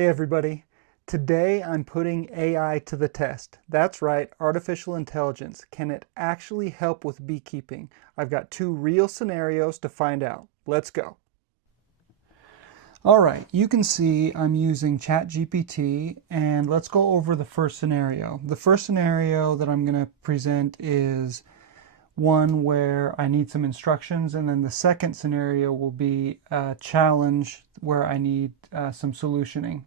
Hey everybody. Today I'm putting AI to the test. That's right, artificial intelligence. Can it actually help with beekeeping? I've got two real scenarios to find out. Let's go. All right, you can see I'm using ChatGPT, and let's go over the first scenario. The first scenario that I'm going to present is one where I need some instructions, and then the second scenario will be a challenge where I need some solutioning.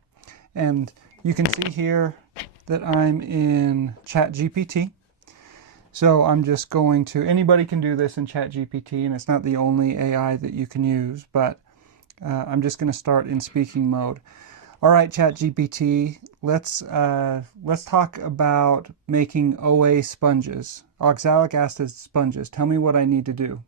And you can see here that I'm in ChatGPT. So I'm just going to, anybody can do this in ChatGPT, and it's not the only AI that you can use, but I'm just going to start in speaking mode. All right, ChatGPT, let's talk about making OA sponges, oxalic acid sponges. Tell me what I need to do.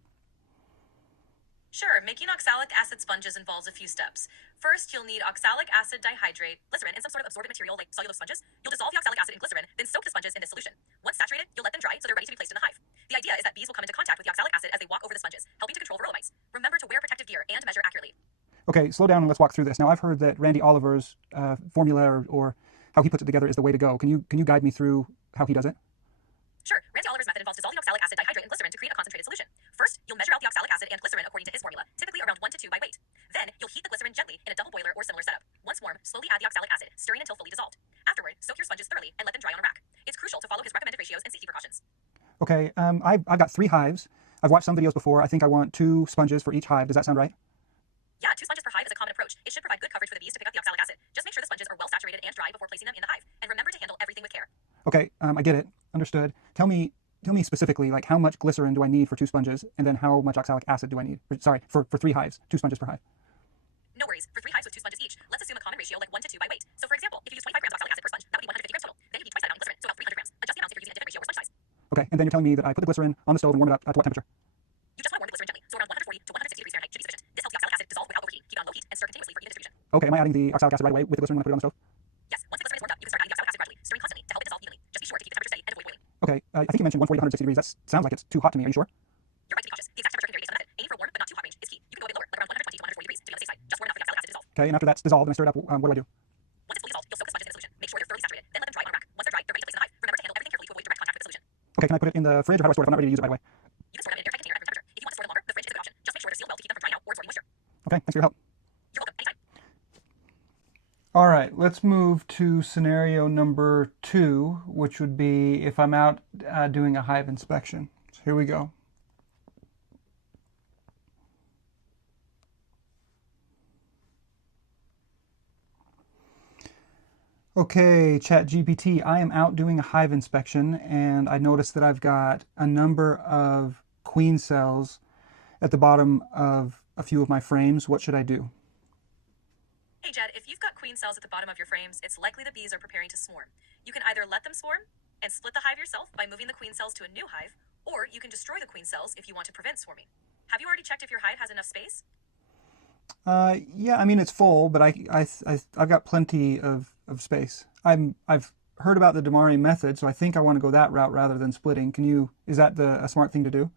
Sure, making oxalic acid sponges involves a few steps. First, you'll need oxalic acid dihydrate, glycerin, and some sort of absorbent material like cellulose sponges. You'll dissolve the oxalic acid in glycerin, then soak the sponges in this solution. Once saturated, you'll let them dry so they're ready to be placed in the hive. The idea is that bees will come into contact with the oxalic acid as they walk over the sponges, helping to control varroa mites. Remember to wear protective gear and measure accurately. Okay, slow down and let's walk through this. Now, I've heard that Randy Oliver's formula or how he puts it together is the way to go. Can you guide me through how he does it? Sure, Randy Oliver's method involves dissolving oxalic acid dihydrate in glycerin to create a concentrated solution. First, you'll measure out the oxalic acid and glycerin according to his formula, typically around 1 to 2 by weight. Then, you'll heat the glycerin gently in a double boiler or similar setup. Once warm, slowly add the oxalic acid, stirring until fully dissolved. Afterward, soak your sponges thoroughly and let them dry on a rack. It's crucial to follow his recommended ratios and safety precautions. Okay, I've got 3 hives. I've watched some videos before. I think I want 2 sponges for each hive. Does that sound right? Yeah, 2 sponges per hive is a common approach. It should provide good coverage for the bees to pick up the oxalic acid. Just make sure the sponges are well saturated and dry before placing them in the hive. And remember to handle everything with care. Okay, I get it. Understood. Tell me specifically, like, how much glycerin do I need for 2 sponges, and then how much oxalic acid do I need? Sorry, for 3 hives, 2 sponges per hive. No worries. For 3 hives with 2 sponges each, let's assume a common ratio like 1 to 2 by weight. So for example, if you use 25 grams oxalic acid per sponge, that would be 150 grams total. Then you need twice that amount of glycerin, so about 300 grams. Adjust the amounts if you're using a different ratio or sponge size. Okay, and then you're telling me that I put the glycerin on the stove and warm it up to what temperature? You just want to warm the glycerin gently, so around 140 to 160 degrees Fahrenheit should be sufficient. This helps the oxalic acid dissolve without overheating. Keep it on low heat and stir continuously for even distribution. Okay, am I adding the oxalic acid right away with the glycerin when I put it on the stove? Yes, once the glycerin is warmed up, you can start adding the oxalic acid gradually, stirring constantly to help it dissolve evenly. Just be sure to keep the temperature steady and avoid boiling. Okay, I think you mentioned 140 to 160 degrees. That sounds like it's too hot to me. Are you sure? You're right to be cautious. The exact temperature can vary based on the method. Aiming for a warm but not too hot range is key. You can go a bit lower, like around 120 to 140 degrees to be on the safe side. Just warm enough for the oxalic acid to dissolve. Okay, and after that's dissolved and I stir it up, what do I do? Once it's fully dissolved, you'll soak the sponges in a solution. Make sure they're thoroughly saturated. Then let them dry on a rack. Once they're dry, they're ready to place in the hive. Remember to handle everything carefully to avoid direct contact with the solution. Okay, can I put it in the fridge, or how do I store it if I'm not ready to use it right away? You can store them in an airtight container at room temperature. If you want to store them longer, the fridge is a good option. Just make sure they're sealed well to keep them from drying out or absorbing moisture. Okay, thanks for your help. You're welcome. Anytime. All right, let's move to scenario number 2, which would be if I'm out doing a hive inspection. So here we go. Okay, ChatGPT, I am out doing a hive inspection, and I noticed that I've got a number of queen cells at the bottom of a few of my frames. What should I do? Hey Jed, if you've got queen cells at the bottom of your frames, it's likely the bees are preparing to swarm. You can either let them swarm and split the hive yourself by moving the queen cells to a new hive, or you can destroy the queen cells if you want to prevent swarming. Have you already checked if your hive has enough space? Yeah, I mean it's full, but I've got plenty of space. I've heard about the Damari method, so I think I want to go that route rather than splitting. Is that a smart thing to do?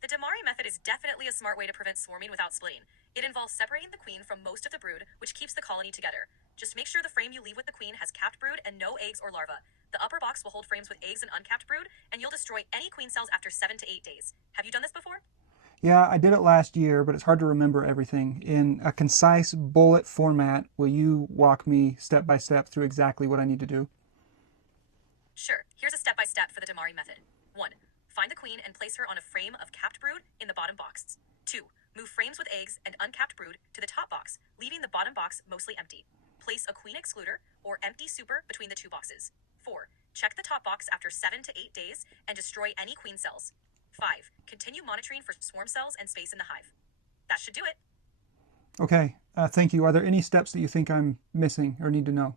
The Damari method is definitely a smart way to prevent swarming without splitting. It involves separating the queen from most of the brood, which keeps the colony together. Just make sure the frame you leave with the queen has capped brood and no eggs or larvae. The upper box will hold frames with eggs and uncapped brood, and you'll destroy any queen cells after 7 to 8 days. Have you done this before? Yeah, I did it last year, but it's hard to remember everything. In a concise bullet format, will you walk me step by step through exactly what I need to do? Sure. Here's a step-by-step for the Damari method. 1. Find the queen and place her on a frame of capped brood in the bottom box. 2. Move frames with eggs and uncapped brood to the top box, leaving the bottom box mostly empty. Place a queen excluder or empty super between the 2 boxes. 4. Check the top box after 7 to 8 days and destroy any queen cells. 5. Continue monitoring for swarm cells and space in the hive. That should do it. Okay, thank you. Are there any steps that you think I'm missing or need to know?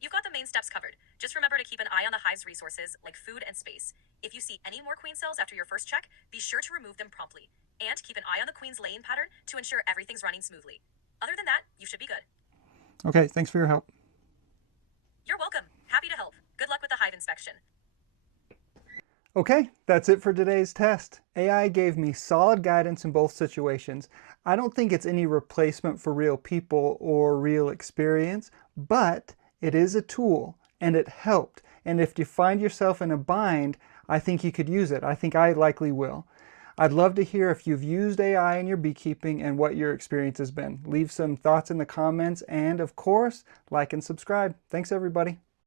You've got the main steps covered. Just remember to keep an eye on the hive's resources, like food and space. If you see any more queen cells after your first check, be sure to remove them promptly. And keep an eye on the queen's laying pattern to ensure everything's running smoothly. Other than that, you should be good. Okay, thanks for your help. You're welcome. Happy to help. Good luck with the hive inspection. Okay, that's it for today's test. AI gave me solid guidance in both situations. I don't think it's any replacement for real people or real experience, but it is a tool and it helped. And if you find yourself in a bind, I think you could use it. I think I likely will. I'd love to hear if you've used AI in your beekeeping and what your experience has been. Leave some thoughts in the comments and, of course, like and subscribe. Thanks, everybody.